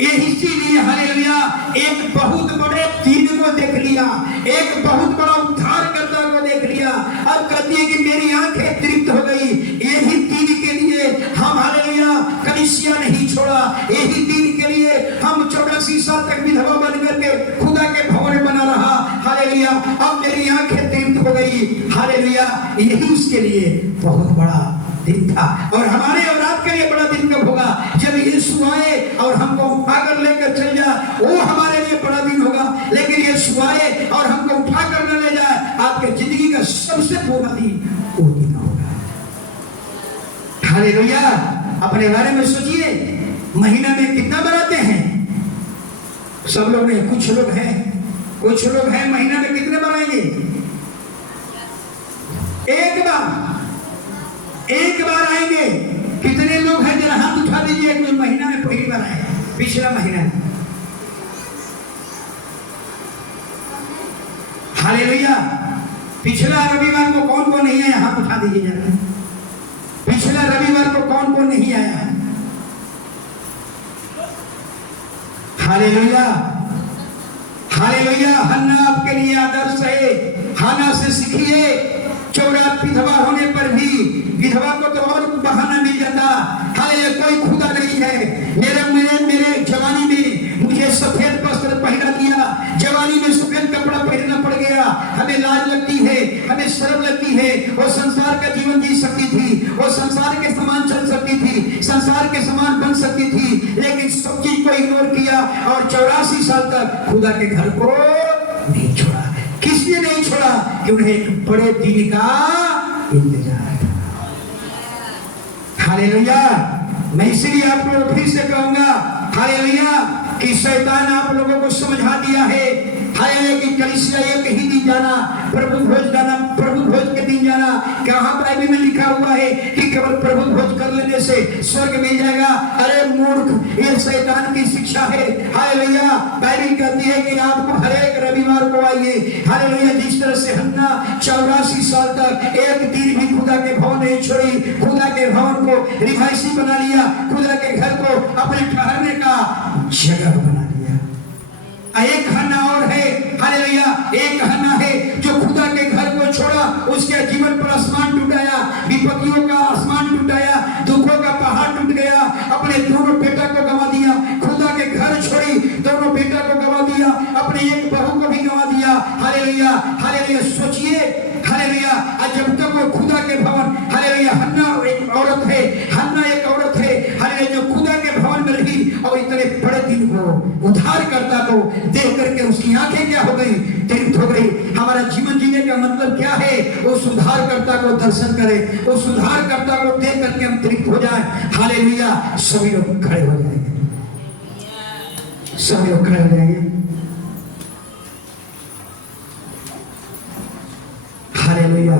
ये इसीलिए हालेलुया एक बहुत बड़े दिन को देख लिया, एक बहुत बड़ा उद्धारकर्ता को देख लिया। अब कहती है कि मेरी आंखें तृप्त हो गई। यही दिन के लिए हम हालेलुया कलीसिया नहीं छोड़ा। यही दिन के लिए हम 84 साल तक विधवा बन करके खुदा के भवन बना रहा। हालेलुया। अब मेरी आंखें तृप्त हो गई। हालेलुया। यही उसके लिए बहुत बड़ा दिन था। और हमारे और आपके लिए बड़ा दिन कब होगा? जब यीशु आए और हमको उठाकर लेकर चल जाए, वो हमारे लिए बड़ा दिन होगा। लेकिन यीशु आए और हमको उठाकर न ले जाए, आपके जिंदगी का सबसे बड़ा दिन वो दिन होगा। हालेलुया। अपने बारे में सोचिए, महीना में कितना बनाते हैं? सब लोग नहीं, कुछ लोग हैं महीना में कितने बनाएंगे? एक बार आएंगे। कितने लोग हैं? जरा हाथ उठा दीजिए कि महीना में पहली बार आए। पिछला महीना। हालेलुया। पिछला रविवार को कौन कौन नहीं आया? हाथ उठा दीजिए जरा। पिछला रविवार को कौन कौन नहीं आया? हालेलुया। हालेलुया। हन्ना आपके लिए आदर्श है। हन्ना से सीखिए। 84 विधवा होने पर भी विधवा को तो और बहाना मिल जाता। हालेलुया। कोई खुदा नहीं है। मेरे जवानी में मुझे सफेद वस्त्र पहना दिया, जवानी में सफेद कपड़ा पहनना पड़ गया। हमें लाज लगती है, हमें शर्म लगती है। वो संसार का जीवन जी सकती थी, वो संसार के समान चल सकती थी, संसार के समान बन सकती थी, लेकिन सब चीज को इग्नोर किया और 84 साल तक खुदा के घर को नहीं छोड़ा। किसने नहीं छोड़ा? कि उन्हें एक बड़े दिन का इंतजार था। हालेलुया। मैं इसलिए आप लोगों को फिर से कहूंगा, हालेलुया, कि शैतान आप लोगों को समझा दिया है हालेलुया कि कलीसिया एक ही दिन जाना, प्रभु भोज के दिन जाना। कहाँ बाइबल में लिखा हुआ है कि केवल प्रभु भोज कर लेने से स्वर्ग मिल जाएगा? अरे मूर्ख, ये शैतान की शिक्षा है। हालेलुया। बाइबल कहती है कि आपको हर एक रविवार को आइए। हालेलुया। जिस तरह से हन्ना 84 साल तक एक दिन भी खुदा के भवन नहीं छोड़ी, खुदा के भवन को रिहायशी बना लिया, खुदा के घर को अपने ठहरने का जगह बना लिया। एक हन्ना और है। हालेलुया। एक हन्ना है जो खुदा के घर को छोड़ा, उसके जीवन पर आसमान टूटाया, विपत्तियों का आसमान टूटाया, दुखों का पहाड़ टूट गया। अपने दोनों बेटा को गंवा दिया, खुदा के घर छोड़ी, दोनों बेटा को गंवा दिया, अपने एक बहू को भी गंवा दिया। हालेलुया। हालेलुया। सोचिए। हालेलुया। जब तक वो खुदा के भवन, हालेलुया, हन्ना एक औरत है, हन्ना एक औरत है, हालेलुया, जो खुदा के भवन में रही और इतने बड़े दिन को उद्धारकर्ता को देख करके उसकी आंखें क्या हो गई? तृप्त हो गई। हमारा जीवन जीने का मतलब क्या है? उस उद्धारकर्ता को दर्शन करें, उस उद्धारकर्ता को देख करके हम तृप्त हो जाएं। हालेलुया। सभी लोग खड़े हो जाएंगे। सब लोग खड़े हो जाएंगे। हालेलुया।